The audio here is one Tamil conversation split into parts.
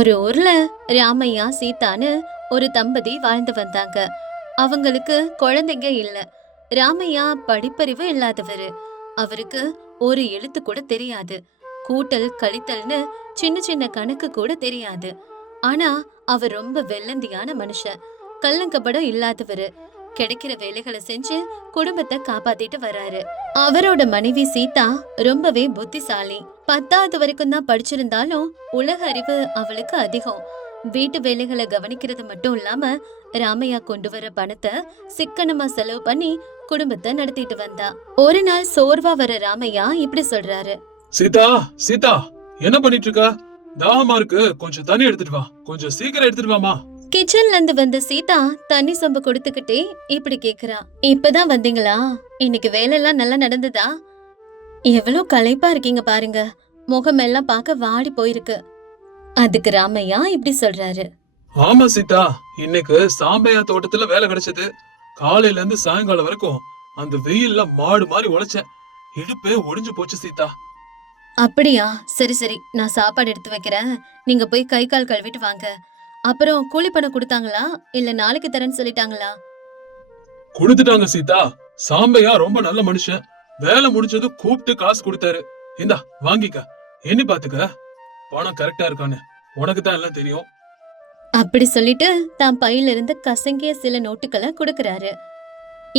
ஒரு ஊர்ல ராமையா சீதான்னு ஒரு தம்பதி வாழ்ந்து வந்தாங்க. அவங்களுக்கு குழந்தைங்க இல்ல. ராமையா படிப்பறிவு இல்லாதவரு. அவருக்கு ஒரு எழுத்து கூட தெரியாது. கூட்டல் கழித்தல்னு சின்ன சின்ன கணக்கு கூட தெரியாது. ஆனா அவர் ரொம்ப வெள்ளந்தியான மனுஷன். கள்ளங்கபடம் இல்லாதவரு. கிடைக்கிற வேலைகளை செஞ்சு குடும்பத்தை காப்பாத்திட்டு வராரு. அவரோட மனைவி சீதா ரொம்பவே புத்திசாலி. 10வது வரைக்கும் தான் படிச்சிருந்தாலும் உலக அறிவு அவளுக்கு அதிகம். வீட்டு வேலைகளை கவனிக்கிறது மட்டும் இல்லாம ராமையா கொண்டு வர பணத்தை சிக்கனமா செலவு பண்ணி குடும்பத்தை நடத்திட்டு வந்தா. ஒரு நாள் சோர்வா வர ராமையா இப்படி சொல்றாரு. சீதா, சீதா, என்ன பண்ணிட்டு இருக்க? தாகமா இருக்கு, கொஞ்சம் தண்ணி எடுத்துட்டு வா. கொஞ்சம் சீக்கிரம் எடுத்துட்டு வாமா. கிச்சன்ல இருந்து வந்த சீதா தண்ணி சொம்பு கொடுத்துக்கிட்டே இப்படி கேக்குறா. இப்பதான் வந்தீங்களா? இன்னைக்கு வேலை எல்லாம் நல்லா நடந்ததா? எவ்வளவு களைப்பா இருக்கீங்க பாருங்க. முகமெல்லாம் பார்க்க வாடி போயிருக்கு. அதுக்கு ராமையா இப்படி சொல்றாரு. ஆமா சீதா, இன்னைக்கு சாம்பையா தோட்டத்துல வேலை கிடைச்சது. காலையில இருந்து சாயங்காலம் வரைக்கும் அந்த வெயில்ல மாடு மாதிரி உழைச்சேன். இடுப்பே ஒடிஞ்சு போச்சு சீதா. அப்படியா? சரி சரி, நான் சாப்பாடு எடுத்து வைக்கிறேன். நீங்க போய் கை கால் கழுவிட்டு வாங்க. அப்புறம் கூலி பணம் கொடுத்தாங்களா இல்ல நாளைக்கு தரேன்னு சொல்லிட்டாங்களா? கொடுத்துட்டாங்க சீதா. சாம்பையா ரொம்ப நல்ல மனுஷன். வேலை முடிஞ்சது கூப்பிட்டு காசு கொடுத்தாரு. இந்தா வாங்கிக்க, எண்ணி பாத்துக்க. பணம் கரெக்டா இருக்கான்னு உனக்கு தான் எல்லாம் தெரியும். அப்படி சொல்லிட்டு தான் பையில இருந்து கசங்கிய சில நோட்டுகளை கொடுக்கறாரு.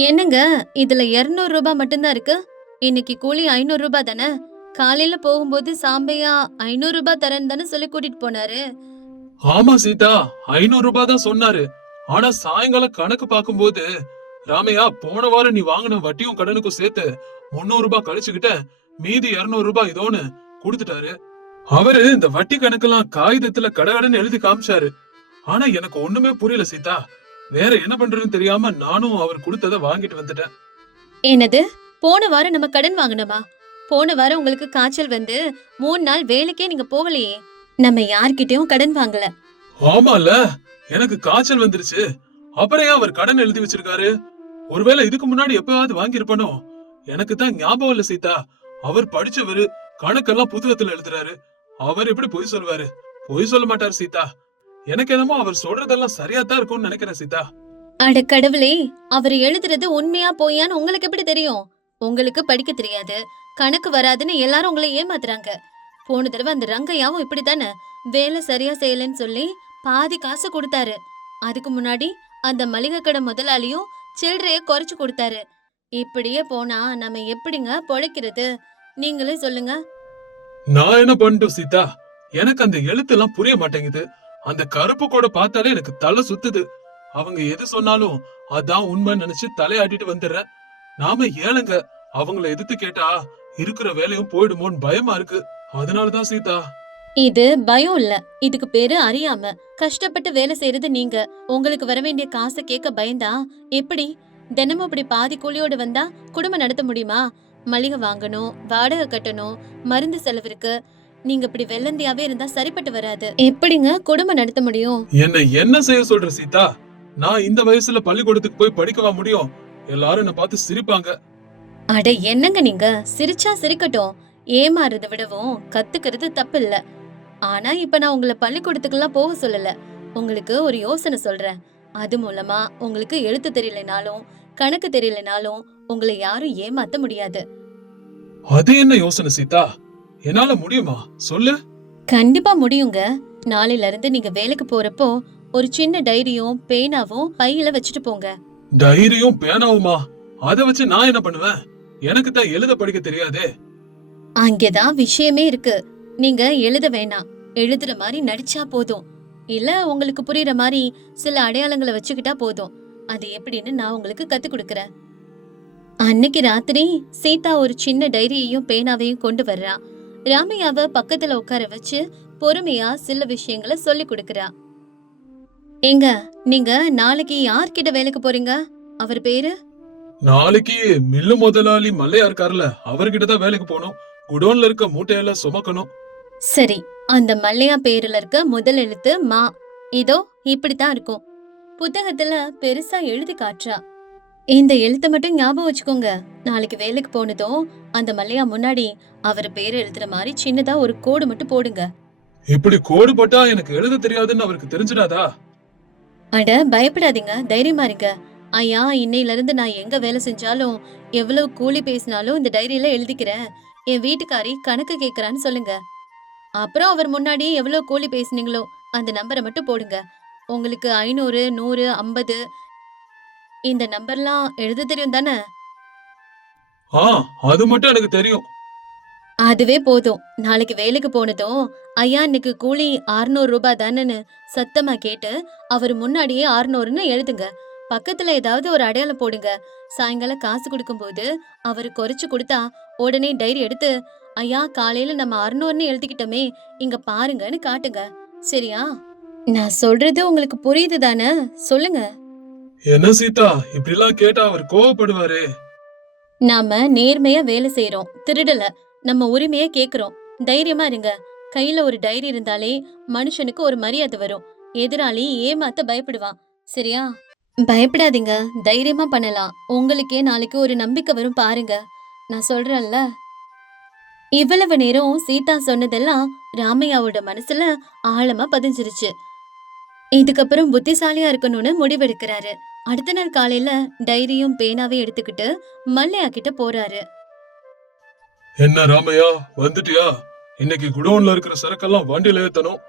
என்னங்க, இதுல 200 ரூபாய் மட்டும்தான் இருக்கு. இன்னைக்கு கூலி 500 ரூபாய் தானே. காலையில போகும்போது சாம்பையா 500 ரூபாய் தரேன்னு தானே சொல்லி கூட்டிட்டு போனாரு. ஆமா சீதா, 500 ரூபாய் தான் சொன்னாரு. ஆனா சாயங்காலம் கணக்கு பாக்கும்போது ராமையா போன வாரம் நீ வாங்கின வட்டியும் கடனுக்கும் சேர்த்து 300 ரூபாய் கழிச்சுக்கிட்ட. மீதி 200 ரூபாய் இதோன்னு கொடுத்துட்டாரு. அவரு இந்த வட்டி கணக்கெல்லாம் காகிதத்துல கடகடன்னு எழுதி காமிச்சாரு. ஆனா எனக்கு ஒண்ணுமே புரியல சீதா. வேற என்ன பண்றதுன்னு தெரியாம நானும் அவர் கொடுத்தத வாங்கிட்டு வந்துட்டேன். என்னது? போன வாரம் நம்ம கடன் வாங்கினோமா? போன வாரம் உங்களுக்கு காய்ச்சல் வந்து 3 நாள் வேலைக்கே நீங்க போகலையே. நம்ம யார்கிட்டயும் கடன் வாங்கல. ஆமால, எனக்கு காய்ச்சல் வந்துருச்சு. அப்புறம் ஏன் அவர் கடன் எழுதி வச்சிருக்காரு? ஒருவேளை இதுக்கு முன்னாடி எப்பவாவது வாங்கியிருப்பனோ? எனக்கு தான் ஞாபகம் இல்ல சீதா. அவர் படிச்சவரு, கணக்கெல்லாம் புத்தகத்துல எழுதுறாரு. அவர் எப்படி பொய் சொல்லுவாரு? பொய் சொல்ல மாட்டாரு சீதா. எனக்கு என்னமோ அவர் சொல்றதெல்லாம் சரியா தான் இருக்கும்னு நினைக்கிறேன் சீதா. அட கடவுளே, அவர் எழுதுறது உண்மையா போயான்னு உங்களுக்கு எப்படி தெரியும்? உங்களுக்கு படிக்க தெரியாது, கணக்கு வராதுன்னு எல்லாரும் உங்களை ஏமாத்துறாங்க. போன தடவை அந்த ரங்கையாவும் இப்படித்தானே வேலை சரியா செய்யலன்னு சொல்லி பாதி காசு கொடுத்தாரு. அதுக்கு முன்னாடி அந்த மளிகை கடை முதலாளியும் சில்லறைய குறைச்சு கொடுத்தாரு. இப்படியே போனா நம்ம எப்படிங்க பொழைக்கிறது? நீங்களே சொல்லுங்க. நான் என்ன பண்ணட்டும் சீதா? எனக்கு அந்த எழுத்து எல்லாம் புரிய மாட்டேங்குது. அந்த கருப்பு கூட பார்த்தாலே எனக்கு தலை சுத்துது. அவங்க எது சொன்னாலும் அதான் உண்மைன்னு நினைச்சு தலையாட்டிட்டு வந்துடுறேன். நாம ஏழுங்க, அவங்கள எதிர்த்து கேட்டா இருக்கிற வேலையும் போயிடுமோன்னு பயமா இருக்கு. அதனாலதான் சீதா. இது பயம் இல்ல, இதுக்கு பேரு அறியாம. கஷ்டப்பட்டு வேலை செய்யறது நீங்க. உங்களுக்கு வர வேண்டிய காசை கேட்க பயந்தா எப்படி? தினமும் இப்படி பாதி கூலியோட வந்தா குடும்பம் நடத்த முடியுமா? மளிகை வாங்கணும், வாடகை கட்டணும், மருந்து செலவு இருக்கு. நீங்க இப்படி வெள்ளந்தியாவே இருந்தா சரிப்பட்டு வராது. எப்படிங்க குடும்பம் நடத்த முடியும்? என்ன செய்ய சொல்ற சீதா? நான் இந்த வயசுல பள்ளிக்கூடத்துக்கு போய் படிக்கவா முடியும்? எல்லாரும் என்ன பார்த்து சிரிப்பாங்க. அட என்னங்க நீங்க, சிரிச்சா சிரிக்கட்டும். ஏமாறத விடவும் கத்துக்கிறது தப்பு இல்ல. ஆனா இப்ப நான் உங்களை பள்ளிக்கூடத்துக்கெல்லாம் போக சொல்லல. உங்களுக்கு ஒரு யோசனை சொல்றேன். அது மூலமா உங்களுக்கு எழுத்து தெரியலனாலும் கணக்கு தெரியலனாலும் உங்களை யாரும் ஏமாத்த முடியாது. அது என்ன யோசனை சீதா? என்னால முடியுமா? சொல்லு. கண்டிப்பா முடியுங்க. நாளையில இருந்து நீங்க வேலைக்கு போறப்போ ஒரு சின்ன டைரியும் பேனாவும் பையில வச்சுட்டு போங்க. டைரியும் பேனாவுமா? அத வச்சு நான் என்ன பண்ணுவேன்? எனக்கு தான் எழுத படிக்க தெரியாதே. அங்கேதான் விஷயமே இருக்கு. நீங்க எழுத வேணாம், எழுதுற மாதிரி நடிச்சா போதும். இல்ல உங்களுக்கு புரியுற மாதிரி சில அடையாளங்களை வச்சுக்கிட்டா போதும். அது எப்படின்னு நான் உங்களுக்கு கத்து கொடுக்கறேன். அன்னைக்கு ராத்திரி சீதா ஒரு சின்ன டைரியையும் பேனாவையும் கொண்டு வர்றா. ராமையாவ பக்கத்துல உட்கார வச்சு பொறுமையா சில விஷயங்களை சொல்லி கொடுக்கறா. எங்க நீங்க நாளைக்கு யார்கிட்ட வேலைக்கு போறீங்க? அவர் பேரு? நாளைக்கு மில்லு முதலாளி மல்லையா இருக்காருல, அவர்கிட்டதான் வேலைக்கு போகணும். குடோன்ல இருக்க மூட்டையெல்லாம் சுமக்கணும். சரி, அந்த மல்லையா பேர்ல இருக்க முதல் எழுத்து மா. இதோ இப்படித்தான் இருக்கும். புத்தகத்துல பெருசா எழுதி காட்டுறா. இந்த எழுத்த மட்டும் ஞாபகம் வச்சுக்கோங்க. நாளைக்கு வேலைக்கு போனதும் அந்த மல்லையா முன்னாடி அவர் பேரு எழுதுற மாதிரி சின்னதா ஒரு கோடு மட்டும் போடுங்க. இப்படி கோடு போட்டா எனக்கு எழுத தெரியாதுன்னு அவருக்கு தெரிஞ்சிடாதா? அட பயப்படாதீங்க, தைரியமா இருங்க. ஐயா, இன்னையில இருந்து நான் எங்க வேலை செஞ்சாலும், எவ்வளவு கூலி பேசினாலும் இந்த டைரியில எழுதிக்கிறேன். என் வீட்டுக்காரி கணக்கு கேக்குறான்னு சொல்லுங்க. அப்புறம் அவர் முன்னாடி எவ்வளவு கூலி பேசுனீங்களோ, அந்த நம்பரை மட்டும் போடுங்க. உங்களுக்கு 500, 100, 50 இந்த நம்பர்லாம் எழுத தெரியும் தானே? ஆ, அது மட்டும் எனக்கு தெரியும். அதுவே போதும். நாளைக்கு வேலைக்கு போனதும், ஐயா இன்னைக்கு கூலி 600 ரூபாய் தானேன்னு சத்தமா கேட்டு, அவர் முன்னாடியே 600ன்னு எழுதுங்க. பக்கத்துல ஏதாவது ஒரு அடையாளம் போடுங்க. சாயங்காலம் காசு குடுக்கும்போது, அவரு குறைச்சு குடுத்தா, உடனே டைரி எடுத்து, ஐயா காலையில நம்ம 600ன்னு எழுதிக்கிட்டோமே, இங்க பாருங்கன்னு காட்டுங்க. சரியா? நான் சொல்றது உங்களுக்கு புரியுது தானே? சொல்லுங்க. என்ன சீதா, இப்படிலாம் கேட்டா அவர் கோவப்படுவாரே. நாம நேர்மையா வேலை செய்றோம், திருடல. நம்ம உரிமையை கேக்குறோம். தைரியமா இருங்க. கையில ஒரு டைரி இருந்தாலே மனுஷனுக்கு ஒரு மரியாதை வரும். எதிராளி ஏமாத்த பயப்படுவான். சரியா? பயப்படாதீங்க. தைரியமா பண்ணலாம். உங்களுக்கே நாளைக்கு ஒரு நம்பிக்கை வரும் பாருங்க. நான் சொல்றேன்ல. இவ்வளவு நேரம் சீதா சொன்னதெல்லாம் ராமையாவோட மனசுல ஆழமா பதிஞ்சிருச்சு. இதுக்கப்புறம் புத்திசாலியா இருக்கணும்னு முடிவெடுக்கிறாரு. அடுத்த நாள் காலையில டைரியும் பேனாவையும் எடுத்துக்கிட்டு மல்லையா கிட்ட போறாரு. என்ன ராமையா, வந்துட்டியா? இன்னைக்கு குடோன்ல இருக்கிற சரக்கெல்லாம் வண்டியில ஏத்தணும்.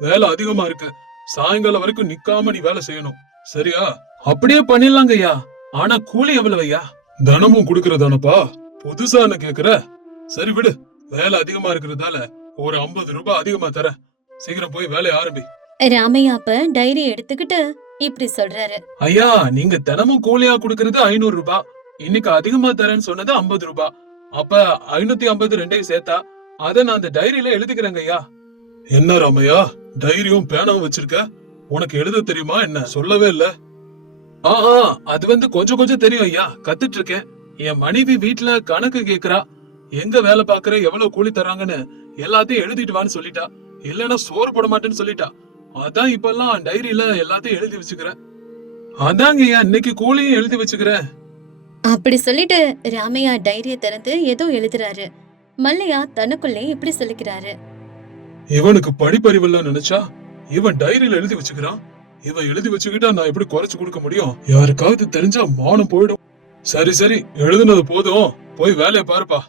வேலை அதிகமா இருக்கு. சாயங்காலம் வரைக்கும் நிக்காம நீ வேலை செய்யணும். சரியா? அப்படியே பண்ணிடலாங்க ஐயா. ஆனா கூலி எவ்வளவு ஐயா? தினமும் குடுக்கறதானப்பா. புதுசா என்ன கேக்குற? சரி விடு. வேலை அதிகமா இருக்கிறதால ஒரு 50 ரூபாய் அதிகமா தரேன். சீக்கிரம் போய் வேலையை ஆரம்பி. ராமையா அப்ப டைரி எடுத்துக்கிட்டு இப்படி சொல்றாரு. ஐயா, நீங்க தினமும் கூலியா குடுக்கறது 500 ரூபாய். இன்னைக்கு அதிகமா தரேன்னு சொன்னது 50 ரூபாய். அப்ப 550 ரெண்டையும் சேர்த்தா அத நான் அந்த டைரியில எழுதிக்கிறேங்க ஐயா. என்ன ராமையா, டைரியும் பேனாவும் வச்சிருக்க? உனக்கு எழுத தெரியுமா என்ன? சொல்லவே இல்ல. ஆ, அது கொஞ்சம் கொஞ்சம் தெரியும் ஐயா. கத்துட்டு இருக்கேன். என் மனைவி வீட்ல கணக்கு கேக்குறா. எங்க வேலை பாக்குற, எவ்வளவு கூலி தராங்கன்னு எல்லாத்தையும் எழுதிட்டு வான்னு சொல்லிட்டா. இல்லன்னா சோறு போட மாட்டேன்னு சொல்லிட்டா. அதான் இப்பெல்லாம் டைரியில எல்லாத்தையும் எழுதி வச்சுக்கிறேன். அதாங்க ஐயா, இன்னைக்கு கூலியும் எழுதி வச்சுக்கிறேன். அப்படி சொல்லிட்டு ராமையா டைரிய திறந்து ஏதோ எழுதுறாரு. மல்லையா தனக்குள்ளே இப்படி சொல்லிக்கிறாரு. இவனுக்கு படிப்பறிவில்ல நினைச்சா இவன் டைரியில எழுதி வச்சுக்கிறான். இவன் எழுதி வச்சுக்கிட்டா நான் எப்படி குறைச்சு கொடுக்க முடியும்? யாருக்காவது தெரிஞ்சா மானம் போயிடும். சரி சரி, எழுதுனது போதும், போய் வேலையை பாருப்பா.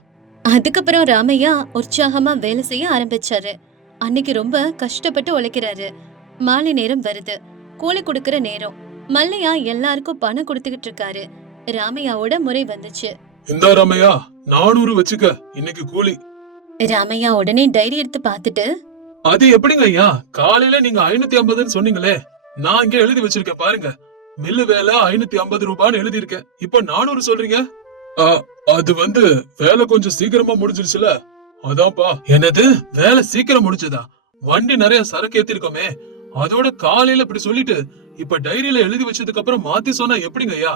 அதுக்கப்புறம் ராமையா உற்சாகமா வேலை செய்ய ஆரம்பிச்சாரு. அன்னைக்கு ரொம்ப கஷ்டப்பட்டு உழைக்கிறாரு. மாலை நேரம் வருது. கூலி கொடுக்கற நேரம். மல்லையா எல்லாருக்கும் பணம் கொடுத்துக்கிட்டு இருக்காரு. ராமையாவோட முறை வந்துச்சு. இந்தா ராமையா, 400 வச்சுக்க, இன்னைக்கு கூலி. ராமையா உடனே டைரி எடுத்து பார்த்துட்டு, அது எப்படிங்க ஐயா? காலையில நீங்க 550ன்னு சொன்னீங்களே, நான் இங்க எழுதி வச்சிருக்கேன் பாருங்க. மில்லு வேலை 550 ரூபான்னு எழுதி இருக்கேன். இப்ப 400 சொல்றீங்க? ஆ, அது வேலை கொஞ்சம் சீக்கிரமா முடிஞ்சிருச்சுல, அதான்ப்பா. என்னது, வேலை சீக்கிரம் முடிஞ்சதா? வண்டி நிறைய சரக்கு ஏத்திருக்கோமே, அதோட காலையில இப்படி சொல்லிட்டு இப்ப டைரியில எழுதி வச்சதுக்கு அப்புறம் மாத்தி சொன்னா எப்படிங்க ஐயா?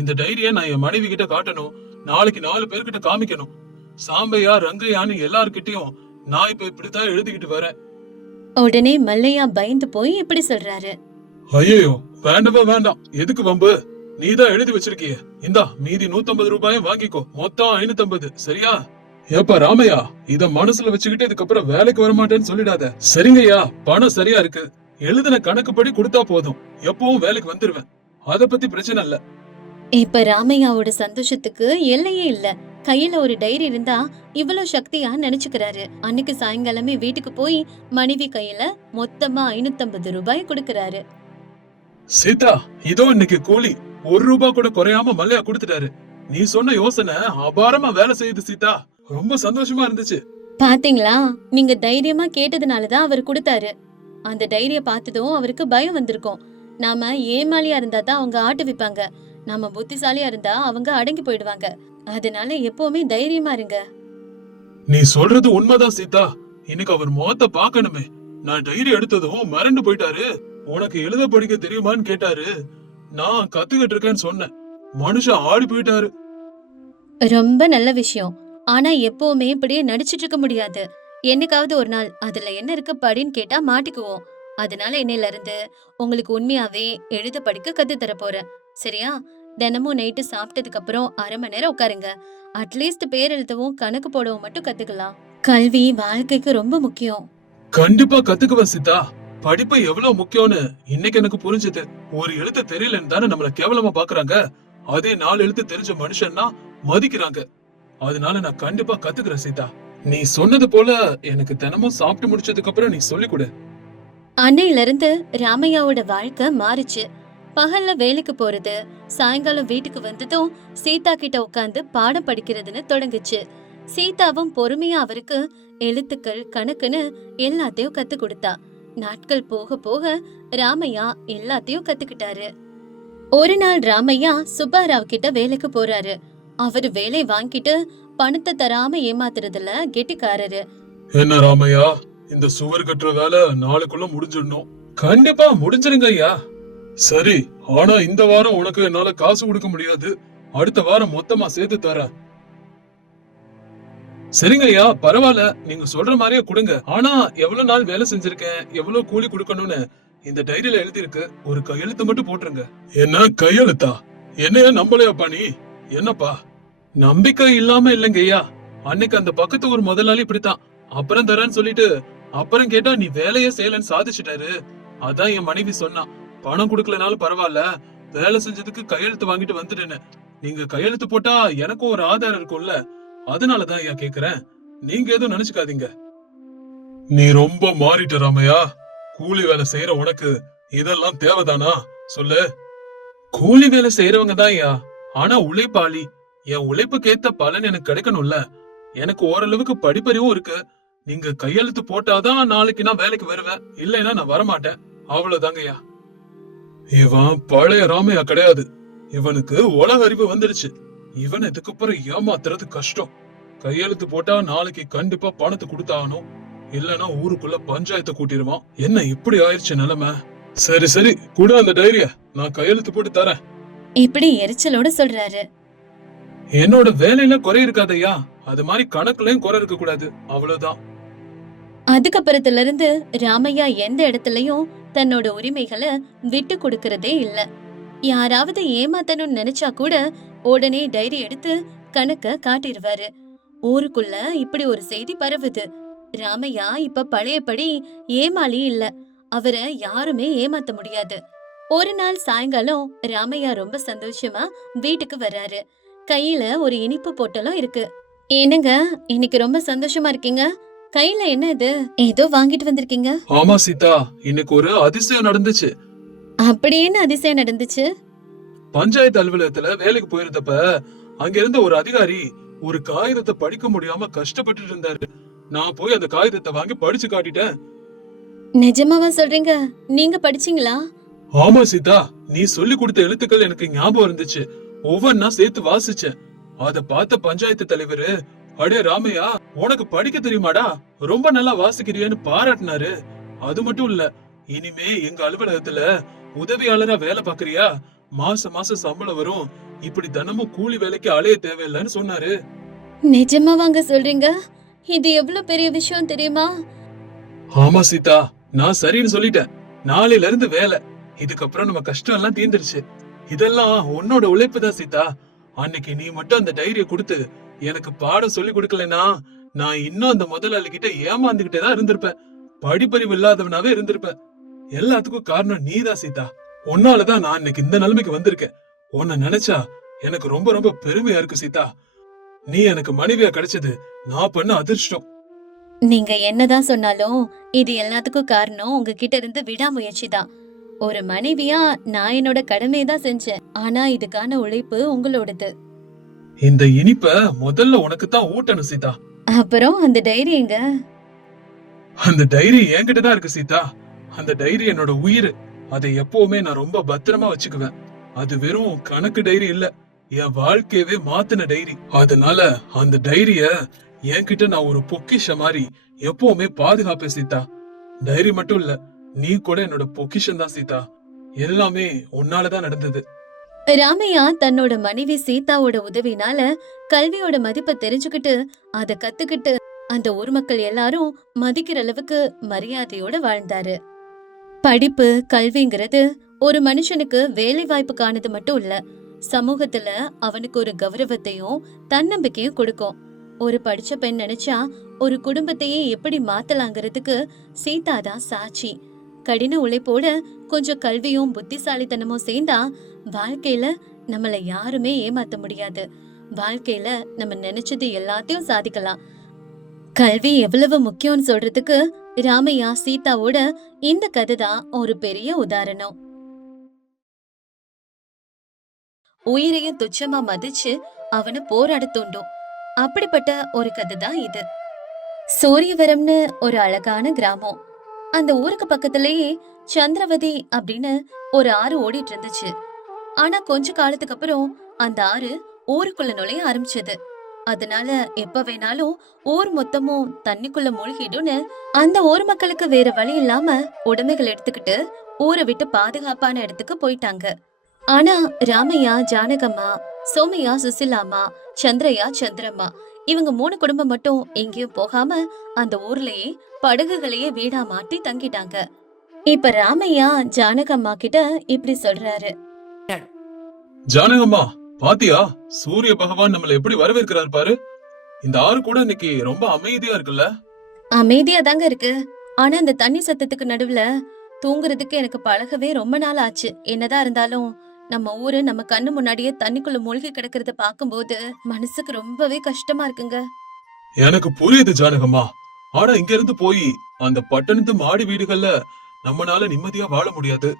இந்த டைரிய நான் என் மனைவி கிட்ட காட்டணும். நாளைக்கு 4 பேர்கிட்ட காமிக்கணும். சாம்பையா ரங்கையான்னு எல்லார்கிட்டயும் நான் இப்ப இப்படித்தான் எழுதிக்கிட்டு வரேன். உடனே மல்லையா பயந்து போய் இப்படி சொல்றாரு. ஐயோ, வேண்டவே வேண்டாம். எதுக்கு வம்பு? நீதான் எழுதி வச்சிருக்கிய. இந்தா மீதி 150 ரூபாயும் வாங்கிக்கோ. மொத்தம் 550. சரியா? ஏப்பா ராமையா, இத மனசுல வச்சுக்கிட்டு இதுக்கப்புறம் வேலைக்கு வர மாட்டேன்னு சொல்லிடாத. சரிங்கய்யா, பணம் சரியா இருக்கு. எழுதின கணக்குப்படி கொடுத்தா போதும். எப்பவும் வேலைக்கு வந்துருவேன். அத பத்தி பிரச்சனை இல்ல. இப்ப ராமையாவோட சந்தோஷத்துக்கு எல்லையே இல்ல. கையில ஒரு டைரி இருந்தா இவ்வளவு சக்தியா நினைச்சுக்கிறாரு. அன்னைக்கு சாயங்காலமே வீட்டுக்கு போய் மனைவி கையில மொத்தமா 550 ரூபாய் கொடுக்கறாரு. சீதா, இதோ இன்னைக்கு கூலி. 1 ரூபாய் கூட குறையாம மல்லையா கொடுத்துட்டாரு. நீ சொன்ன யோசனை அபாரமா வேலை செய்யுது சீதா. ரொம்ப சந்தோஷமா இருந்துச்சு. பாத்தீங்களா, நீங்க தைரியமா கேட்டதுனாலதான் அவர் கொடுத்தாரு. அந்த டைரிய பார்த்ததும் அவருக்கு பயம் வந்திருக்கும். நாம ஏமாளியா இருந்தா தான் அவங்க ஆட்டு விப்பாங்க. நாம புத்திசாலியா இருந்தா அவங்க அடங்கி போயிடுவாங்க. அதனால எப்பவுமே தைரியமா இருங்க. நீ சொல்றது உண்மைதான் சீதா. இன்னைக்கு அவர் முகத்தை பார்க்கணுமே. நான் டைரி எடுத்ததும் மிரண்டு போயிட்டாரு. உனக்கு எழுத படிக்க தெரியுமான்னு கேட்டாரு. நான் கத்துக்கிட்டு இருக்கேன்னு சொன்னேன். மனுஷன் ஆடி போயிட்டாரு. ரொம்ப நல்ல விஷயம். ஆனா எப்பவுமே இப்படியே நடிச்சிட்டு இருக்க முடியாது. என்னைக்காவது ஒரு நாள் அதுல என்ன இருக்கு படின்னு கேட்டா மாட்டிக்குவோம். அதனால இன்னையில இருந்து உங்களுக்கு உண்மையாவே எழுத படிக்க கத்து தர போறேன். சரியா? தினமும் நைட்டு சாப்பிட்டதுக்கு அப்புறம் 1/2 மணி நேரம் உட்காருங்க. அட்லீஸ்ட் பேர் எழுதவும் கணக்கு போடவும் மட்டும் கத்துக்கலாம். கல்வி வாழ்க்கைக்கு ரொம்ப முக்கியம். கண்டிப்பா கத்துக்குவேன் சீதா. படிப்பு எவ்வளவு முக்கியம்னு இன்னைக்கு எனக்கு புரிஞ்சுது. ஒரு எழுத்து தெரியலன்னு தானே நம்மள கேவலமா பாக்குறாங்க. அதே 4 எழுத்து தெரிஞ்ச மனுஷன்னா மதிக்கிறாங்க. அதனால நான் கண்டிப்பா கத்துக்கிறேன் சீதா. நீ சொன்னது போல எனக்கு தினமும் சாப்பிட்டு முடிச்சதுக்கு அப்புறம் நீ சொல்லிக் கொடு. அன்னையில இருந்து ராமையாவோட வாழ்க்கை மாறுச்சு. பகல்ல வேலைக்கு போறது, சாயங்காலம் வீட்டுக்கு வந்ததும் சீதா கிட்ட உட்காந்து பாடம் படிக்கிறதுன்னு தொடங்குச்சு. சீதாவும் பொறுமையா அவருக்கு எழுத்துக்கள், கணக்குன்னு எல்லாத்தையும் கத்து கொடுத்தா. நாட்கள் போக போக ராமையா எல்லாத்தையும் கத்துக்கிட்டாரு. ஒரு நாள் ராமையா சுப்பாராவ் கிட்ட வேலைக்கு போறாரு. அவரு வேலை வாங்கிட்டு பணத்தை தராம ஏமாத்துறதுல கெட்டிக்காரரு. என்ன ராமையா, இந்த சுவர் கட்டுற வேலை நாளுக்குள்ள முடிஞ்சிடணும். கண்டிப்பா முடிஞ்சிருங்க ஐயா. சரி, ஆனா இந்த வாரம் உனக்கு என்னால காசு கொடுக்க முடியாது. அடுத்த வாரம் மொத்தமா சேர்த்து தரேன். சரிங்க ஐயா, பரவாயில்ல, நீங்க சொல்ற மாதிரியே கொடுங்க. ஆனா எவ்வளவு நாள் வேலை செஞ்சிருக்கேன், எவ்வளவு கூலி கொடுக்கணும்னு இந்த டைரியில எழுதி இருக்கு. ஒரு கையெழுத்து மட்டும் போட்டுருங்க. என்ன கையெழுத்தா? என்னைய நம்பலையாப்பா நீ? என்னப்பா நம்பிக்கை இல்லாம இல்லைங்க ஐயா. அன்னைக்கு அந்த பக்கத்து ஒரு முதலாளி இப்படித்தான் அப்புறம் தரேன்னு சொல்லிட்டு அப்புறம் கேட்டா நீ வேலையே செய்யலன்னு சாதிச்சுட்டாரு. அதான் என் மனைவி சொன்னா, பணம் கொடுக்கலனாலும் பரவாயில்ல, வேலை செஞ்சதுக்கு கையெழுத்து வாங்கிட்டு வந்துட்டேன்னு. நீங்க கையெழுத்து போட்டா எனக்கும் ஒரு ஆதாரம் இருக்கும்ல, அதனாலதான் ஐயா கேக்குறேன். நீங்க எதுவும் நினைச்சுக்காதீங்க. நீ ரொம்ப மாறிட்ட ராமையா. கூலி வேலை செய்யற உனக்கு இதெல்லாம் தேவைதானா சொல்லு? கூலி வேலை செய்யறவங்க தான் ஐயா, ஆனா உழைப்பாளி. என் உழைப்புக்கு ஏத்த பலன் எனக்கு கிடைக்கணும்ல. எனக்கு ஓரளவுக்கு படிப்பறிவும் இருக்கு. நீங்க கையெழுத்து போட்டாதான் நாளைக்கு நான் வேலைக்கு வருவேன், இல்லைன்னா நான் வரமாட்டேன். அவ்வளவுதாங்கய்யா. இவன் பழைய ராமையா கிடையாது. இவனுக்கு உலக அறிவு வந்துடுச்சு. இவன் இதுக்கப்புறம் ஏமாத்துறது கஷ்டம். கையெழுத்து போட்டா நாளைக்கு கண்டிப்பா பணத்தை கொடுத்தாகணும், இல்லன்னா ஊருக்குள்ள பஞ்சாயத்தை கூட்டிடுவான். என்ன இப்படி ஆயிடுச்சு நிலைமை? சரி சரி, கூட அந்த டைரிய நான் கையெழுத்து போட்டு தரேன். இப்படி எரிச்சலோட சொல்றாரு. என்னோட வேலையில குறை இருக்காதையா, அது மாதிரி கணக்குலயும் குறை இருக்க கூடாது, அவ்வளவுதான். அதுக்கப்புறத்துல இருந்து ராமையா எந்த இடத்துலயும் தன்னோட உரிமைகளை விட்டு கொடுக்கறதே இல்ல. யாராவது ஏமாத்தணும்னு நினைச்சா கூட உடனே டைரி எடுத்து கணக்க காட்டிடுவாரு. ஊருக்குள்ள இப்படி ஒரு செய்தி பரவுது. ராமையா இப்ப பழையபடி ஏமாளி இல்ல. அவரை யாருமே ஏமாத்த முடியாது. ஒரு நாள் சாயங்காலம் ராமையா ரொம்ப சந்தோஷமா வீட்டுக்கு வர்றாரு. கையில ஒரு இனிப்பு பொட்டலம் இருக்கு. என்னங்க, இன்னைக்கு ரொம்ப சந்தோஷமா இருக்கீங்க? கையில என்ன இது? ஏதோ வாங்கிட்டு வந்திருக்கீங்க. ஆமா சீதா, இன்னைக்கு ஒரு அதிசயம் நடந்துச்சு. அப்படி என்ன அதிசயம் நடந்துச்சு? பஞ்சாயத்து அலுவலகத்துல வேலைக்கு போயிருந்தப்ப அங்க இருந்த ஒரு அதிகாரி ஒரு காகிதத்தை படிக்க முடியாம கஷ்டப்பட்டு இருந்தாரு. நான் போய் அந்த காகிதத்தை வாங்கி படிச்சு காட்டிட்டேன். நிஜமாவா சொல்றீங்க? நீங்க படிச்சீங்களா? ஆமா சீதா, நீ சொல்லி கொடுத்த எழுத்துக்கள் எனக்கு ஞாபகம் இருந்துச்சு. ஒவ்வொன்னா சேர்த்து வாசிச்சேன். அத பார்த்த பஞ்சாயத்து தலைவரு, அடே ராமையா, உனக்கு படிக்க தெரியுமாடா, ரொம்ப நல்லா வாசிக்கிறியன்னு பாராட்டினாரு. அது மட்டும் இல்ல, இனிமே எங்க அலுவலகத்துல உதவியாளரா வேலை பாக்குறியா, மாசம் மாசம் சம்பளம் வரும், இப்படி தினமும் கூலி வேலைக்கு அலைய தேவையில்லைன்னு சொன்னாரு. நிஜமாவாங்க சொல்றீங்க? இது எவ்வளவு பெரிய விஷயம் தெரியுமா? ஆமா சீதா, நான் சரின்னு சொல்லிட்டேன். நாளையில இருந்து வேலை. இதுக்கப்புறம் நம்ம கஷ்டம் எல்லாம் தீர்ந்துருச்சு. இதெல்லாம் உன்னோட உழைப்பு தான் சீதா. அன்னைக்கு நீ மட்டும் அந்த டைரிய கொடுத்து எனக்கு பாடம் சொல்லி கொடுக்கலனா நான் இன்னும் அந்த முதலாளி கிட்ட ஏமாந்துகிட்டே தான் இருந்திருப்பேன். படிப்பறிவு இல்லாதவனாவே இருந்திருப்பேன். எல்லாத்துக்கும் காரணம் நீதான் சீதா. உன்னாலதான் நான் இன்னைக்கு இந்த நிலைமைக்கு வந்திருக்கேன். உன்னை நினைச்சா எனக்கு ரொம்ப ரொம்ப பெருமையா இருக்கு சீதா. நீ எனக்கு மனைவியா கிடைச்சது நான் பண்ண அதிர்ஷ்டம். நீங்க என்னதான் சொன்னாலும் இது எல்லாத்துக்கும் காரணம் உங்ககிட்ட இருந்து விடாமுயற்சி தான். ஒரு மனைவியா நான் என்னோட கடமையை தான் செஞ்சேன். ஆனா இதுக்கான உழைப்பு உங்களோடது. இந்த இனிப்ப முதல்ல உனக்கு தான் ஊட்டணும் சீதா. அப்புறம் அந்த டைரி எங்க? அந்த டைரி என்கிட்ட தான் இருக்கு சீதா. அந்த டைரி என்னோட உயிர். அதை எப்பவுமே நான் ரொம்ப பத்திரமா வச்சுக்குவேன். அது வெறும் கணக்கு டைரி இல்ல, என் வாழ்க்கையவே மாத்தின டைரி. அதனால அந்த டைரிய என்கிட்ட நான் ஒரு பொக்கிஷ மாதிரி எப்பவுமே பாதுகாப்பேன் சீதா. டைரி மட்டும் இல்ல, நீ கூட என்னோட பொக்கிஷம் தான் சீதா. எல்லாமே உன்னாலதான் நடந்தது. ராமையா தன்னோட மனைவி சீதாவோட உதவினால கல்வியோட மதிப்பை தெரிஞ்சுக்கிட்டு அதை கத்துக்கிட்டு அந்த ஊர் மக்கள் எல்லாரும் மதிக்கிற அளவுக்கு மரியாதையோட வாழ்ந்தாரு. படிப்பு, கல்விங்கிறது ஒரு மனுஷனுக்கு வேலை வாய்ப்புக்கானது மட்டும் இல்ல, சமூகத்துல அவனுக்கு ஒரு கௌரவத்தையும் தன்னம்பிக்கையும் கொடுக்கும். ஒரு படிச்ச பெண் நினைச்சா ஒரு குடும்பத்தையே எப்படி மாத்தலாங்கிறதுக்கு சீதா தான் சாட்சி. கடின உழைப்போட கொஞ்சம் கல்வியும் புத்திசாலித்தனமும் சேர்ந்தா வாழ்க்கையில நம்மள யாருமே ஏமாத்த முடியாது. வாழ்க்கையில நம்ம நினைச்சது எல்லாத்தையும் சாதிக்கலாம். கல்வி எவ்வளவு முக்கியம்னு சொல்றதுக்கு ராமையா சீதாவோட இந்த கதை தான் ஒரு பெரிய உதாரணம். உயிரையும் துச்சமா மதிச்சு அவனை போராட தூண்டும். அப்படிப்பட்ட ஒரு கதை தான் இது. சூரியவரம்னு ஒரு அழகான கிராமம். அந்த ஊருக்கு பக்கத்திலேயே சந்திரவதி அப்படின்னு ஒரு ஆறு ஓடிட்டு இருந்துச்சு. ஆனா கொஞ்ச காலத்துக்கு அப்புறம் அந்த ஆறு ஊருக்குள்ள நுழைய ஆரம்பிச்சது. அதனால எப்ப வேணாலும் ஊர் மொத்தமும் தண்ணிக்குள்ள மூழ்கிடும்னு அந்த ஊர் மக்களுக்கு வேற வழி இல்லாம உடைமைகள் எடுத்துக்கிட்டு ஊரை விட்டு பாதுகாப்பான இடத்துக்கு போயிட்டாங்க. ஆனா ராமையா ஜானகம்மா, சோமையா சுசிலாமா, சந்திரையா சந்திரம்மா இவங்க 3 குடும்பம் மட்டும் எங்கேயும் போகாம அந்த ஊர்லயே படகுகளையே வீடா மாட்டி தங்கிட்டாங்க. இப்ப ராமையா ஜானகம்மா கிட்ட இப்படி சொல்றாரு. ஜானகம்மா, பாத்தியா சூரிய பகவான் நம்மள எப்படி வரவேற்கிறார் பாரு. இந்த ஆறு கூட இன்னைக்கு ரொம்ப அமைதியா இருக்குல்ல? அமைதியா தாங்க இருக்கு. ஆனா இந்த தண்ணி சத்தத்துக்கு நடுவுல தூங்குறதுக்கு எனக்கு பழகவே ரொம்ப நாள் ஆச்சு. என்னதான் இருந்தாலும் நம்ம ஊரு நம்ம கண்ணு முன்னாடியே தண்ணிக்குள்ள மூழ்கி கிடக்கிறத பாக்கும்போது மனசுக்கு ரொம்பவே கஷ்டமா இருக்குங்க. எனக்கு புரியுது ஜானகம்மா. ஆனா இங்க இருந்து போய் அந்த பட்டணத்து மாடி வீடுகள்ல நம்மனால நிம்மதியா வாழ முடியாது.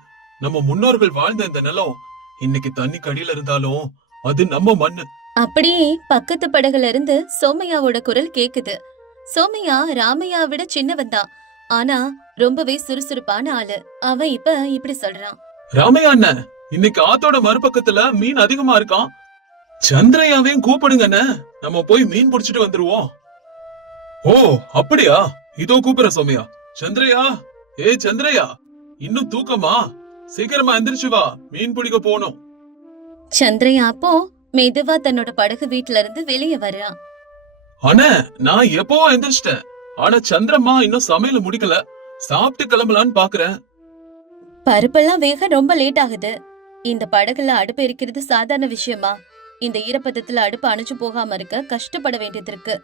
நம்ம முன்னோர்கள் வாழ்ந்த இந்த நிலம் இன்னைக்கு தண்ணி கடியில இருந்தாலும் அது நம்ம மண்ணு. அப்படியே பக்கத்து படகுல இருந்து சோமையாவோட குரல் கேக்குது. சோமையா ராமையா விட சின்னவன் தான். ஆனா ரொம்பவே சுறுசுறுப்பான ஆளு. அவன் இப்ப இப்படி சொல்றான். ராமையா அண்ணன், இன்னைக்கு ஆத்தோட மறுபக்கத்துல மீன் அதிகமா இருக்கான். சந்திரையாவையும் கூப்பிடுங்கண்ணே, நம்ம போய் மீன் பிடிச்சிட்டு வந்துருவோம். ஓ அப்படியா? இதோ கூப்பிடுற சோமையா. சந்திரையா, ஏய் சந்திரையா, இன்னும் தூக்கமா? சீக்கிரமா எந்திரிச்சு வா, மீன் பிடிக்க போகணும். சந்திரையா அப்போ மெதுவா தன்னோட படகு வீட்டுல இருந்து வெளியே வர்றான். அண்ணே, நான் எப்போ எந்திரிச்சிட்டேன். ஆனா சந்திரம்மா இன்னும் சமையல முடிக்கல. சாப்பிட்டு கிளம்பலான்னு பாக்குறேன். பருப்பெல்லாம் வேக ரொம்ப லேட் ஆகுது. இந்த படகுல அடுப்பு எரிக்கிறது சாதாரண விஷயமா? இந்த ஈரப்பதத்துல அடுப்பு அணைச்சு போகாம இருக்க கஷ்டப்பட வேண்டியது இருக்கு.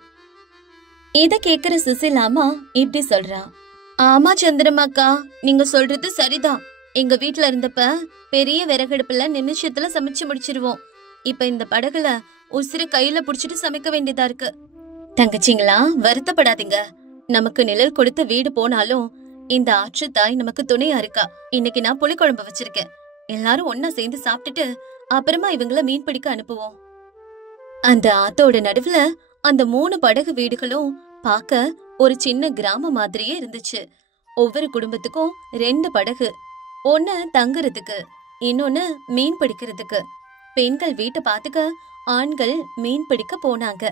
இத கேக்குற சுசிலாமா இப்படி சொல்றா. ஆமா சந்திரமாக்கா, நீங்க சொல்றது சரிதான். எங்க வீட்ல இருந்தப்ப பெரிய விறகடுப்புல நிமிஷத்துல சமைச்சு முடிச்சிருவோம். இப்ப இந்த படகுல உசிறு கையில புடிச்சிட்டு சமைக்க வேண்டியதா இருக்கு. தங்கச்சிங்களா, வருத்தப்படாதீங்க. நமக்கு நிழல் கொடுத்து வீடு போனாலும் இந்த ஆற்று தாய் நமக்கு துணையா இருக்கா. இன்னைக்கு நான் புளிக்குழம்பு வச்சிருக்கேன். எல்லாரும் ஒன்னா சேர்ந்து சாப்பிட்டுட்டு அப்புறமா இவங்கள மீன் பிடிக்க அனுப்புவோம். அந்த ஆத்தோட நடுவுல அந்த 3 படகு வீடுகளும் பார்க்க ஒரு சின்ன கிராமம் மாதிரியே இருந்துச்சு. ஒவ்வொரு குடும்பத்துக்கும் 2 படகு. ஒன்னு தங்குறதுக்கு, இன்னொன்னு மீன் பிடிக்கிறதுக்கு. பெண்கள் வீட்டை பாத்துக்க, ஆண்கள் மீன் பிடிக்க போனாங்க.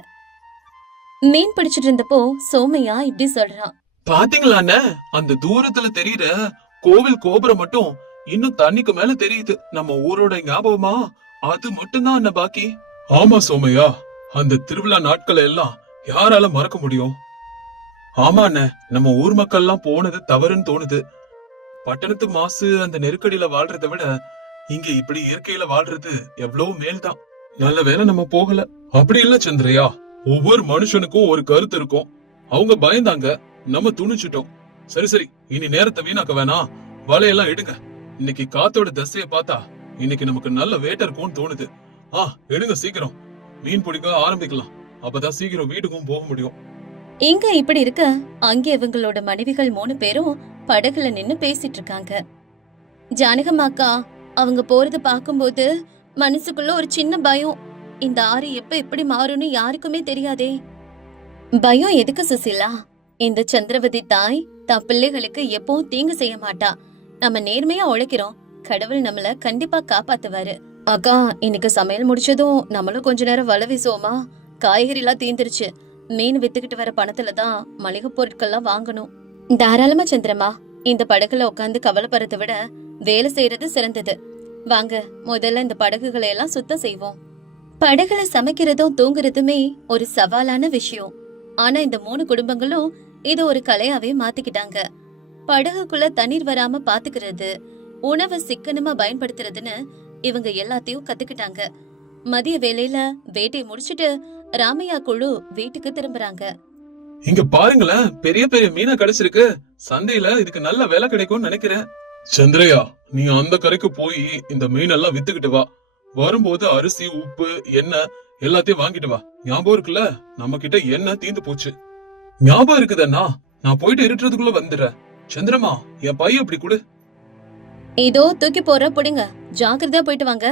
மீன் பிடிச்சிட்டு இருந்தப்போ சோமையா இப்படி சொல்றான். பாத்தீங்களாண்ணே, அந்த தூரத்துல தெரியுற கோவில் கோபுரம் மட்டும் இன்னும் தண்ணிக்கு மேல தெரியுது. நம்ம ஊரோட ஞாபகமா அது மட்டும்தான் அண்ணா பாக்கி. ஆமா சோமையா, அந்த திருவிழா நாட்களை எல்லாம் யாரால மறக்க முடியும்? ஆமா அண்ணே, நம்ம ஊர் மக்கள் எல்லாம் போனது தவறுன்னு தோணுது. பட்டணத்து மாசு அந்த நெருக்கடியில வாழ்றதை விட இங்க இப்படி இயற்கையில வாழ்றது எவ்வளவு மேல்தான். நல்ல வேளை நம்ம போகல. அப்படி இல்ல சந்திரையா, ஒவ்வொரு மனுஷனுக்கும் ஒரு கருத்து இருக்கும். அவங்க பயந்தாங்க, நம்ம துணிச்சிட்டோம். சரி சரி, இனி நேரத்தை வீணாக்க வேணாம். வலையெல்லாம் எடுங்க. இன்னைக்கு காத்தோட திசைய பார்த்தா இன்னைக்கு நமக்கு நல்ல வேட்டை இருக்கும்னு தோணுது. எடுங்க சீக்கிரம், மீன் பிடிக்க ஆரம்பிக்கலாம். அப்பதான் சீக்கிரம் வீட்டுக்கும் போக முடியும். இங்க இப்படி இருக்க அங்கே இவங்களோட மனைவிகள் 3 பேரும் படகுல நின்னு பேசிட்டு இருக்காங்க. ஜானகம்மாக்கா, அவங்க போறத பாக்கும்போது மனசுக்குள்ள ஒரு சின்ன பயம். இந்த ஆறு எப்ப எப்படி மாறும்னு யாருக்குமே தெரியாதே. பயம் எதுக்கு சுசிலா? இந்த சந்திரவதி தாய் தன் பிள்ளைகளுக்கு எப்பவும் தீங்கு செய்ய மாட்டா. நம்ம நேர்மையா உழைக்கிறோம், கடவுள் நம்மள கண்டிப்பா காப்பாத்துவாரு. அக்கா, இன்னைக்கு சமையல் முடிச்சதும் நம்மளும் கொஞ்ச நேரம் வலை வீசுவோமா? காய்கறி எல்லாம் தீந்துருச்சு. மீன் வித்துக்கிட்டு வர பணத்துல தான் மளிகை பொருட்கள்லாம் வாங்கணும். தாராளமா சந்திரமா, இந்த படகுல உட்காந்து கவலைப்படுறதை விட வேலை செய்யறது சிறந்தது. வாங்க, முதல்ல இந்த படகுகளை எல்லாம் சுத்தம் செய்வோம். படகுல சமைக்கிறதும் தூங்குறதுமே ஒரு சவாலான விஷயம். ஆனா இந்த 3 குடும்பங்களும் இது ஒரு கலையாவே மாத்திக்கிட்டாங்க. படகுக்குள்ள தண்ணீர் வராம பாத்துக்கிறது, உணவை சிக்கனமா பயன்படுத்துறதுன்னு இவங்க எல்லாத்தையும் கத்துக்கிட்டாங்க. மதிய வேலையில வேட்டையை முடிச்சிட்டு ராமையா குழு வீட்டுக்கு திரும்புறாங்க. இங்க பாருங்களேன், பெரிய பெரிய மீனா கிடைச்சிருக்கு. சந்தையில இதுக்கு நல்ல விலை கிடைக்கும்னு நினைக்கிறேன். சந்திரையா, நீ அந்த கரைக்கு போய் இந்த மீனெல்லாம் வித்துக்கிட்டு வா. வரும்போது அரிசி, உப்பு, எண்ணெய் எல்லாத்தையும் வாங்கிட்டு வா. ஞாபகம் இருக்குல்ல, நம்ம கிட்ட எண்ணெய் தீந்து போச்சு. ஞாபகம் இருக்குதண்ணா, நான் போயிட்டு இருட்டுறதுக்குள்ள வந்துடுறேன். சந்திரமா, என் பைய அப்படி கொடு. இதோ தூக்கி போற புடிங்க. ஜாக்கிரதையா போயிட்டு வாங்க.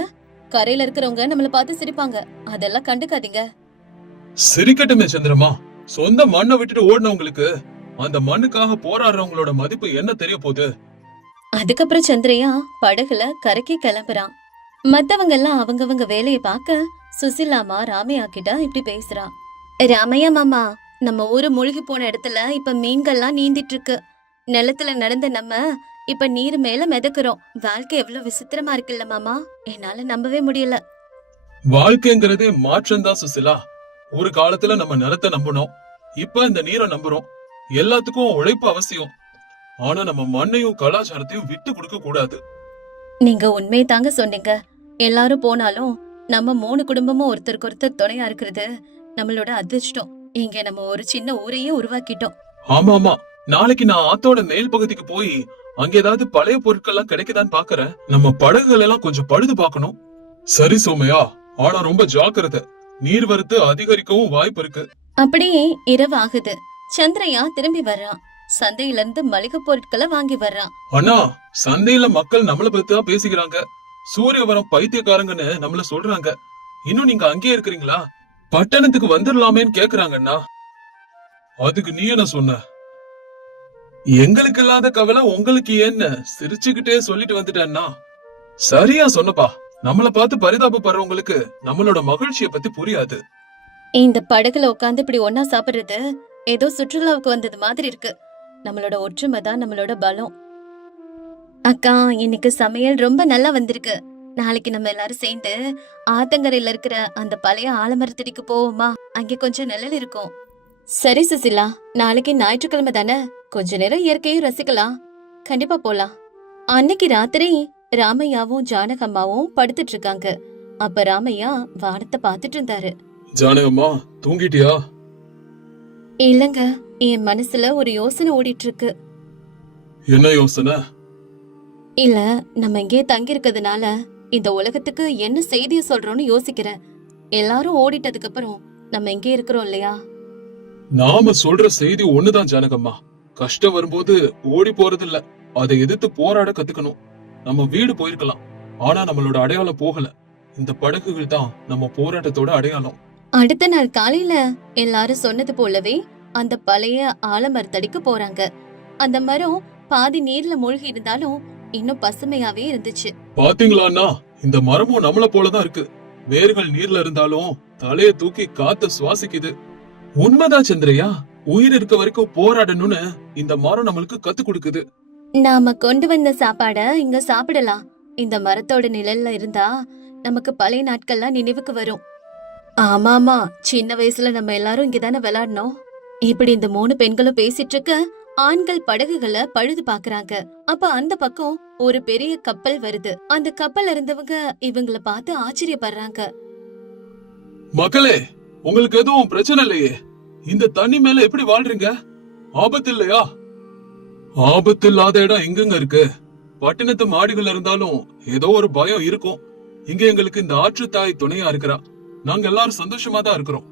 கரையில இருக்கிறவங்க நம்மள பார்த்து சிரிப்பாங்க, அதெல்லாம் கண்டுக்காதீங்க. சிரிக்கட்டுமே சந்திரமா, சொந்த மண்ணை விட்டுட்டு ஓடினவங்களுக்கு அந்த மண்ணுக்காக போராடுறவங்களோட மதிப்பு என்ன தெரிய போகுது? அதுக்கப்புறம் சந்திரையா படகுல கரைக்கு கிளம்புறான். மத்தவங்க எல்லாம் அவங்கவங்க வேலையை பார்க்க சுசிலாமா ராமையா கிட்ட இப்படி பேசுறா. ராமையா மாமா, நம்ம ஊரு மூழ்கி போன இடத்துல இப்ப மீன்கள்லாம் நீந்திட்டு இருக்கு. நிலத்துல நடந்த நம்ம இப்ப நீர் மேல மிதக்குறோம். வாழ்க்கை எவ்வளவு விசித்திரமா இருக்குல்ல மாமா, என்னால நம்பவே முடியல. வாழ்க்கைங்கிறது மாற்றம் தான் சுசிலா. ஒரு காலத்துல நம்ம நிலத்தை நம்பணும், இப்ப இந்த நீரை நம்புறோம். எல்லாத்துக்கும் உழைப்பு அவசியம். ஆனா நம்ம மண்ணையும் கலாச்சாரத்தையும் விட்டு கொடுக்க கூடாது. நீங்க உண்மையை தாங்க சொன்னீங்க. எல்லாரும் போனாலும் நம்ம 3 குடும்பமும் ஒருத்தருக்கு ஒருத்தர் துணையா இருக்கிறது நம்மளோட அதிர்ஷ்டம். இங்க நம்ம ஒரு சின்ன ஊரையே உருவாக்கிட்டோம். ஆமா ஆமா, நாளைக்கு நான் ஆத்தோட மேல் பகுதிக்கு போய் அங்க ஏதாவது பழைய பொருட்கள்லாம் கிடைக்குதான்னு பாக்குறேன். நம்ம படகுகள் எல்லாம் கொஞ்சம் பழுது பார்க்கணும். சரி சோமையா, ஆனா ரொம்ப ஜாக்கிரதை. நீர்வரத்து அதிகரிக்கவும் வாய்ப்பு இருக்கு. அப்படியே இரவு ஆகுது. சந்திரையா திரும்பி வர்றான். சந்தையில இருந்து மளிகை பொருட்களை வாங்கி வர்றான். அண்ணா, சந்தையில மக்கள் நம்மள பத்தி தான் பேசிக்கிறாங்க. சூரியவரம் பைத்தியக்காரங்கன்னு நம்மள சொல்றாங்க. இன்னும் நீங்க அங்கேயே இருக்கிறீங்களா? பட்டணத்துக்கு வந்துடலாமேன்னு கேக்குறாங்கண்ணா. அதுக்கு நீ என்ன சொன்ன? எங்களுக்கு இல்லாத கவலை உங்களுக்கு என்ன? சிரிச்சுக்கிட்டே சொல்லிட்டு வந்துட்டேன்னா. சரியா சொன்னப்பா. நம்மள பார்த்து பரிதாபப்படுறவங்களுக்கு நம்மளோட மகிழ்ச்சிய பத்தி புரியாது. இந்த படகுல உட்காந்து இப்படி ஒன்னா சாப்பிடுறது ஏதோ சுற்றுலாவுக்கு வந்தது மாதிரி இருக்கு. நம்மளோட ஒற்றுமை தான் நம்மளோட பலம். அக்கா, இன்னைக்கு சமையல் ரொம்ப நல்லா வந்திருக்கு. நாளைக்கு நம்ம எல்லாரும் சேர்ந்து ஆத்தங்கரையில இருக்கிற அந்த பழைய ஆலமரத்தடிக்கு போவோமா? அங்க கொஞ்சம் நிழல் இருக்கும். சரி சுசிலா, நாளைக்கு ஞாயிற்றுக்கிழமை தானே, கொஞ்ச நேரம் இயற்கையும் ரசிக்கலாம். கண்டிப்பா போலாம். அன்னைக்கு ராத்திரி ராமையாவும் ஜானகம்மாவும் படுத்துட்டு இருக்காங்க. அப்ப ராமையா வானத்தை பாத்துட்டு இருந்தாரு. ஜானகம்மா, தூங்கிட்டியா? இல்லங்க, என் மனசுல ஒரு யோசனை ஓடிட்டு இருக்கு. என்ன யோசனை? இல்ல, நம்ம இங்கே தங்கி இருக்கிறதுனால இந்த உலகத்துக்கு என்ன செய்திய சொல்றோம்னு யோசிக்கிறேன். எல்லாரும் ஓடிட்டதுக்கு அப்புறம் நம்ம இங்கே இருக்கிறோம் இல்லையா? நாம சொல்ற செய்தி ஒண்ணுதான் ஜானகம்மா. கஷ்டம் வரும்போது ஓடி போறது இல்ல, அதை எதிர்த்து போராட கத்துக்கணும். நம்ம வீடு போயிருக்கலாம், ஆனா நம்மளோட அடையாளம் போகல. இந்த படகுகள் தான் நம்ம போராட்டத்தோட அடையாளம். அடுத்த நாள் காலையில எல்லாரும் சொன்னது போலவே அந்த பழைய ஆலமரத்தடிக்கு போறாங்க. அந்த மரம் பாதி நீர்ல மூழ்கி இருந்தாலும் இன்னும் பசுமையாவே இருந்துச்சு. பாத்தீங்களாண்ணா, இந்த மரமும் நம்மள போலதான் இருக்கு. வேர்கள் நீர்ல இருந்தாலும் தலைய தூக்கி காத்த சுவாசிக்குது. உண்மைதான் சந்திரையா, உயிர் இருக்க வரைக்கும் போராடணும்னு இந்த மரம் நம்மளுக்கு கத்து கொடுக்குது. நாம கொண்டு வந்த சாப்பாட இங்க சாப்பிடலாம். இந்த மரத்தோட நிழல்ல இருந்தா நமக்கு பழைய நாட்கள்லாம் நினைவுக்கு வரும். ஆமாமா, சின்ன வயசுல நம்ம எல்லாரும் இங்கதானே விளையாடணும். இப்படி இந்த 3 பெண்களும் பேசிட்டு இருக்க ஆண்கள் படகுகளை பழுது பாக்குறாங்க. அப்ப அந்த பக்கம் ஒரு பெரிய கப்பல் வருது. அந்த கப்பல் இருந்தவங்க இவங்கள பார்த்து ஆச்சரியப்படுறாங்க. மக்களே, உங்களுக்கு எதுவும் பிரச்சனை இல்லையே? இந்த தண்ணி மேல எப்படி வாழ்றீங்க? ஆபத்து இல்லையா? ஆபத்து இல்லாத இடம் எங்கெங்க இருக்கு? பட்டணத்து மாடிகள் இருந்தாலும் ஏதோ ஒரு பயம் இருக்கும். இங்க எங்களுக்கு இந்த ஆற்று தாய் துணையா இருக்கிறா. நாங்க எல்லாரும் சந்தோஷமா தான் இருக்கிறோம்.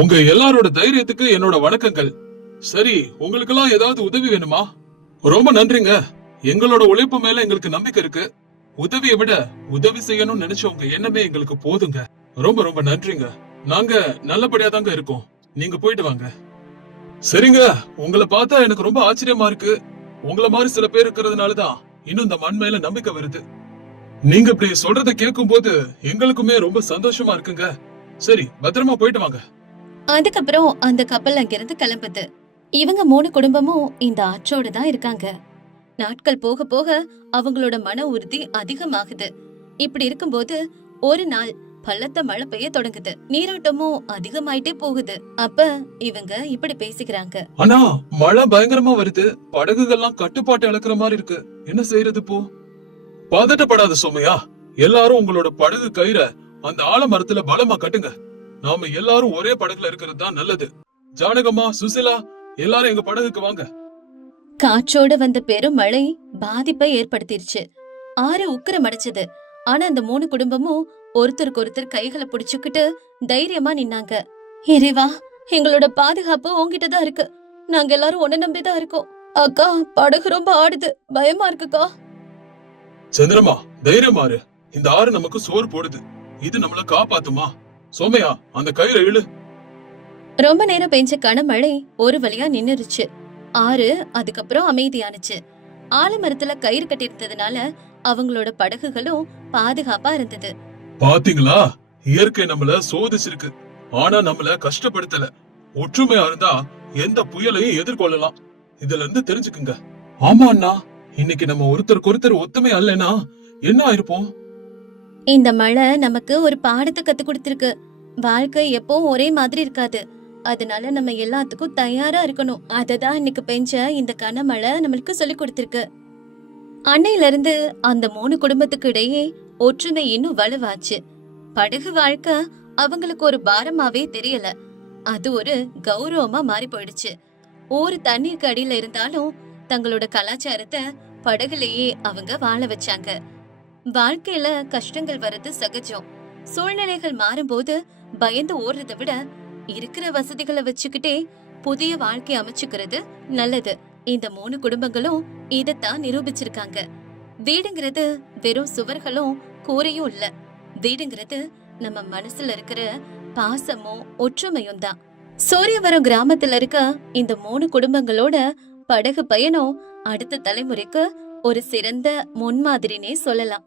உங்க எல்லாரோட தைரியத்துக்கு என்னோட வணக்கங்கள். சரி, உங்களுக்கு எல்லாம் ஏதாவது உதவி வேணுமா? ரொம்ப நன்றிங்க. எங்களோட உழைப்பு மேல எங்களுக்கு நம்பிக்கை இருக்கு. உதவியை விட உதவி செய்யணும்னு நினைச்ச உங்க எண்ணமே எங்களுக்கு போதுங்க. ரொம்ப ரொம்ப நன்றிங்க. நாங்க நல்லபடியா தாங்க இருக்கோம். நீங்க போயிட்டு வாங்க. சரிங்க, உங்களை பார்த்தா எனக்கு ரொம்ப ஆச்சரியமா இருக்கு. உங்கள மாதிரி சில பேர் இருக்கிறதுனாலதான் இன்னும் இந்த மண் மேல நம்பிக்கை வருது. நீங்க இப்படி சொல்றத கேட்கும் போது எங்களுக்குமே ரொம்ப சந்தோஷமா இருக்குங்க. சரி, பத்திரமா போயிட்டு வாங்க. அதுக்கப்புறம் அந்த கப்பல் அங்கிருந்து கிளம்புது. இவங்க 3 குடும்பமும் இந்த ஆற்றோட தான் இருக்காங்க. நாட்கள் போக போக அவங்களோட மன உறுதி அதிகமாகுது. இப்படி இருக்கும்போது ஒரு நாள் பலத்த மழை பெய்ய தொடங்குது. நீரோட்டமும் அதிகமாயிட்டே போகுது. அப்ப இவங்க இப்படி பேசிக்கிறாங்க. ஆனா மழை பயங்கரமா வருது. படகுகள்லாம் கட்டுப்பாட்டு இழக்கிற மாதிரி இருக்கு. என்ன செய்யறது போ? பதட்டப்படாத சோமையா, எல்லாரும் உங்களோட படகு கயிற அந்த ஆலமரத்துல பலமா கட்டுங்க. நாம எல்லாரும் ஒரே படகுல இருக்கிறது தான் நல்லது. ஜானகம்மா, சுசிலா, எல்லாரும் எங்க படகுக்கு வாங்க. காற்றோட வந்த பெருமழை பாதிப்பை ஏற்படுத்திருச்சு. ஆறு உக்கிரம் அடைச்சது. ஆனா அந்த 3 குடும்பமும் ஒருத்தருக்கு ஒருத்தர் கைகளை பிடிச்சுக்கிட்டு தைரியமா நின்னாங்க. இறைவா, எங்களோட பாதுகாப்பு உன்கிட்டதான் இருக்கு. நாங்க எல்லாரும் உன்னை நம்பிதான் இருக்கோம். அக்கா, படகு ரொம்ப ஆடுது, பயமா இருக்குக்கா. சந்திரமா, தைரியமா இரு. இந்த ஆறு நமக்கு சோறு போடுது. இது நம்மள காப்பாத்துமா. சோமையா, அந்த கயிறை இழு. ரொம்ப நேரம் பெஞ்ச கனமழை ஒரு வழியா நின்னுருச்சு. ஆறு அதுக்கப்புறம் அமைதியானுச்சு. ஆலமரத்துல கயிறு கட்டி இருந்ததுனால அவங்களோட படகுகளும் பாதுகாப்பா இருந்தது. பாத்தீங்களா, இயற்கை நம்மள சோதிச்சிருக்கு, ஆனா நம்மள கஷ்டப்படுத்தல. ஒற்றுமையா இருந்தா எந்த புயலையும் எதிர்கொள்ளலாம். இதுல இருந்து தெரிஞ்சுக்குங்க. ஆமா அண்ணா, இன்னைக்கு நம்ம ஒருத்தருக்கு ஒருத்தர் ஒத்துமை அல்லனா என்ன ஆயிருப்போம்? இந்த மழை நமக்கு ஒரு பாடத்தை கத்து கொடுத்திருக்கு. வாழ்க்கை எப்பவும் ஒரே மாதிரி இருக்காது. அதனால நம்ம எல்லாத்துக்கும் தயாரா இருக்கணும். அததான் இன்னைக்கு பெஞ்ச இந்த கனமழை நம்மளுக்கு சொல்லி கொடுத்திருக்கு. அன்னையில இருந்து அந்த 3 குடும்பத்துக்கு இடையே ஒற்றுமை இன்னும் வலுவாச்சு. படகு வாழ்க்கை அவங்களுக்கு ஒரு பாரமாவே தெரியல. அது ஒரு கௌரவமா மாறி போயிடுச்சு. ஊரு தண்ணீருக்கு அடியில இருந்தாலும் தங்களோட கலாச்சாரத்தை படகுலயே அவங்க வாழ வச்சாங்க. வாழ்க்கையில கஷ்டங்கள் வர்றது சகஜம். சூழ்நிலைகள் மாறும்போது பயந்து ஓடுறதை விட இருக்கிற வசதிகளை வச்சுக்கிட்டே புதிய வாழ்க்கை அமைச்சுக்கிறது நல்லது. இந்த 3 குடும்பங்களும் இதத்தான் நிரூபிச்சிருக்காங்க. வீடுங்கிறது வெறும் சுவர்களும் கூரையும் இல்ல. வீடுங்கிறது நம்ம மனசுல இருக்கிற பாசமும் ஒற்றுமையும் தான். சூரியவரம் கிராமத்துல இருக்க இந்த 3 குடும்பங்களோட படகு பயணம் அடுத்த தலைமுறைக்கு ஒரு சிறந்த முன்மாதிரினே சொல்லலாம்.